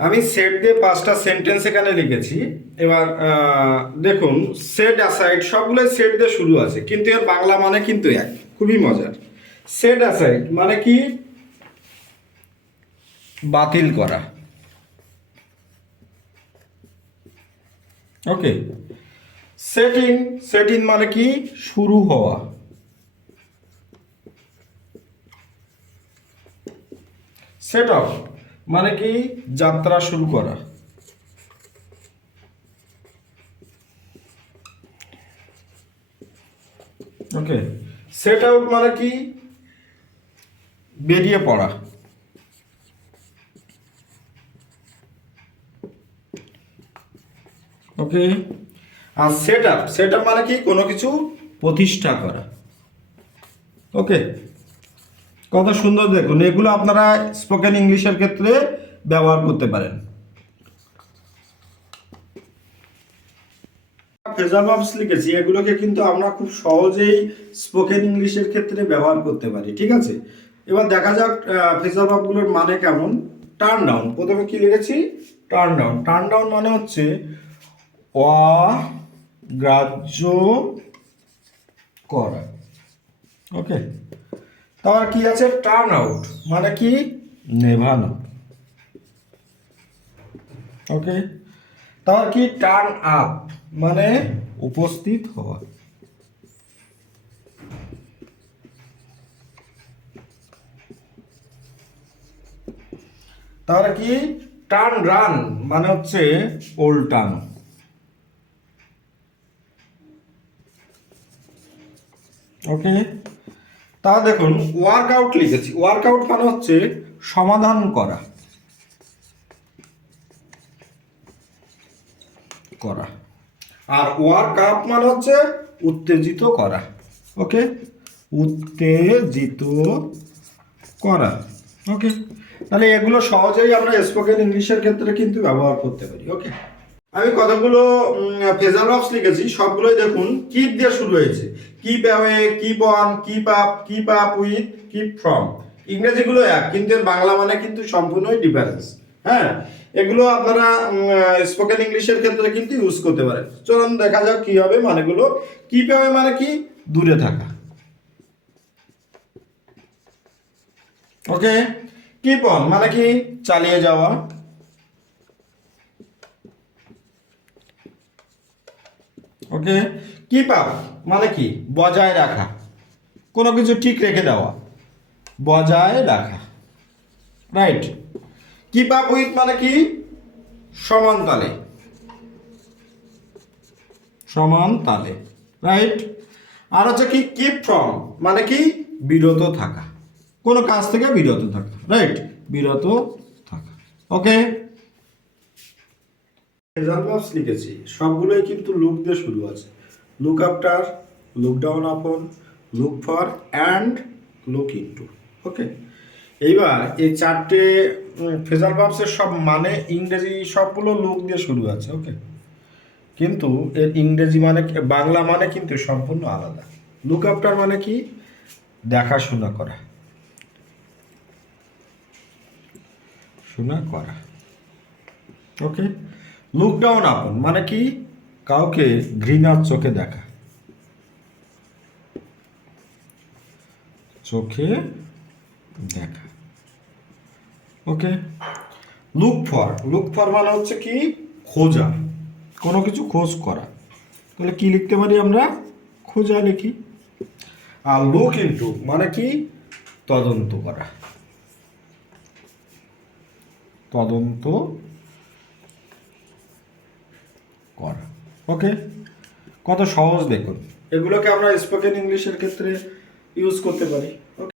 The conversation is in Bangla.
আমি সেট দিয়ে 5টা সেন্টেন্স এখানে লিখেছি। এবার দেখুন, সেট অ্যাসাইড সবগুলোই সেট দিয়ে শুরু আছে, কিন্তু এর বাংলা মানে কিন্তু এক। খুবই মজার। সেট অ্যাসাইড মানে কি? বাতিল করা। ওকে। সেট ইন মানে কি? শুরু হওয়া। সেট অফ মানে কি? যাত্রা শুরু করা। ওকে। সেট আউট মানে কি? বেরিয়ে পড়া। ওকে। আর সেট আপ মানে কি? কোনো কিছু প্রতিষ্ঠা করা। ওকে। কত সুন্দর দেখুন, এগুলো আপনারা স্পোকেন ইংলিশের ক্ষেত্রে ব্যবহার করতে পারেন। ফ্রেজাল ভার্বস লিখেছি, এগুলোকে কিন্তু আমরা খুব সহজেই স্পোকেন ইংলিশের ক্ষেত্রে ব্যবহার করতে পারি। ঠিক আছে, এবার দেখা যাক ফ্রেজাল ভার্বগুলোর মানে কেমন। টার্ন ডাউন, প্রথমে কি লিখেছি? Turn down. টার্ন ডাউন মানে হচ্ছে অগ্রাহ্য করা। ওকে। তারপর কি আছে? টার্ন আউট মানে কি? নেভানো। ওকে। তারপর কি? টার্ন আপ মানে উপস্থিত হওয়া। তাহলে কি? টার্ন রান মানে হচ্ছে উল্টানো। ওকে। তা দেখুন, ওয়ার্কআউট লিখেছি। ওয়ার্কআউট মানে হচ্ছে সমাধান করা। করা। আর ওয়ার্ক আপ মানে হচ্ছে উত্তেজিত করা। ওকে। উত্তেজিত করা। ওকে। তাহলে এগুলো সহজেই আমরা স্পোকেন ইংলিশের ক্ষেত্রে কিন্তু ব্যবহার করতে পারি। ওকে। আমি কতগুলো ফ্রেজাল ভার্বস লিখেছি, সবগুলোই দেখুন কিপ দিয়ে শুরু হয়েছে। Keep away, keep on, keep up with, keep from. ইংরেজিগুলো এক, কিন্তু এর বাংলা মানে কিন্তু সম্পূর্ণই ডিফারেন্স। হ্যাঁ, এগুলো আপনারা স্পোকেন ইংলিশের ক্ষেত্রে কিন্তু ইউজ করতে পারেন। চলুন দেখা যাক কি হবে মানেগুলো। কিপ অ্যাওয়ে মানে কি? দূরে থাকা। ওকে। কিপ অন মানে কি? চালিয়ে যাওয়া। ওকে। কিপ আপ মানে কি? বজায় রাখা, কোনো কিছু ঠিক রেখে দেওয়া, বজায় রাখা। রাইট। কিপ আপ উইথ মানে কি? সমান তালে। সমান তালে। রাইট। আর হচ্ছে কি? কিপ ফ্রম মানে কি? বিরত থাকা, কোনো কাজ থেকে বিরত থাকা। রাইট, বিরত থাকা। ওকে। ফ্রেজাল ভার্বস লিখেছি, সবগুলোই কিন্তু লুক দিয়ে শুরু আছে। Look after, look down upon, look for, and look into. Okay. এইবার এই চারটে ফ্রেজাল ভার্বসের সব মানে ইংরেজি সবগুলো লুক দিয়ে শুরু আছে। ওকে। কিন্তু এর ইংরেজি মানে বাংলা মানে কিন্তু সম্পূর্ণ আলাদা। লুক আফটার মানে কি? দেখাশোনা করা। শোনা করা। ওকে। লুক ডাউন আপন মানে কি? কাউকে ঘৃণার চোখে দেখা। চোখে দেখা। ওকে। লুক ফর মানে হচ্ছে কি? খোঁজা, কোনো কিছু খোঁজ করা। তাহলে কি লিখতে পারি আমরা? খোঁজা লিখি। আর লুক ইনটু মানে কি? তদন্ত করা। তদন্ত করা। ওকে। কত সহজ দেখুন, এগুলোকে আমরা স্পোকেন ইংলিশের ক্ষেত্রে ইউজ করতে পারি।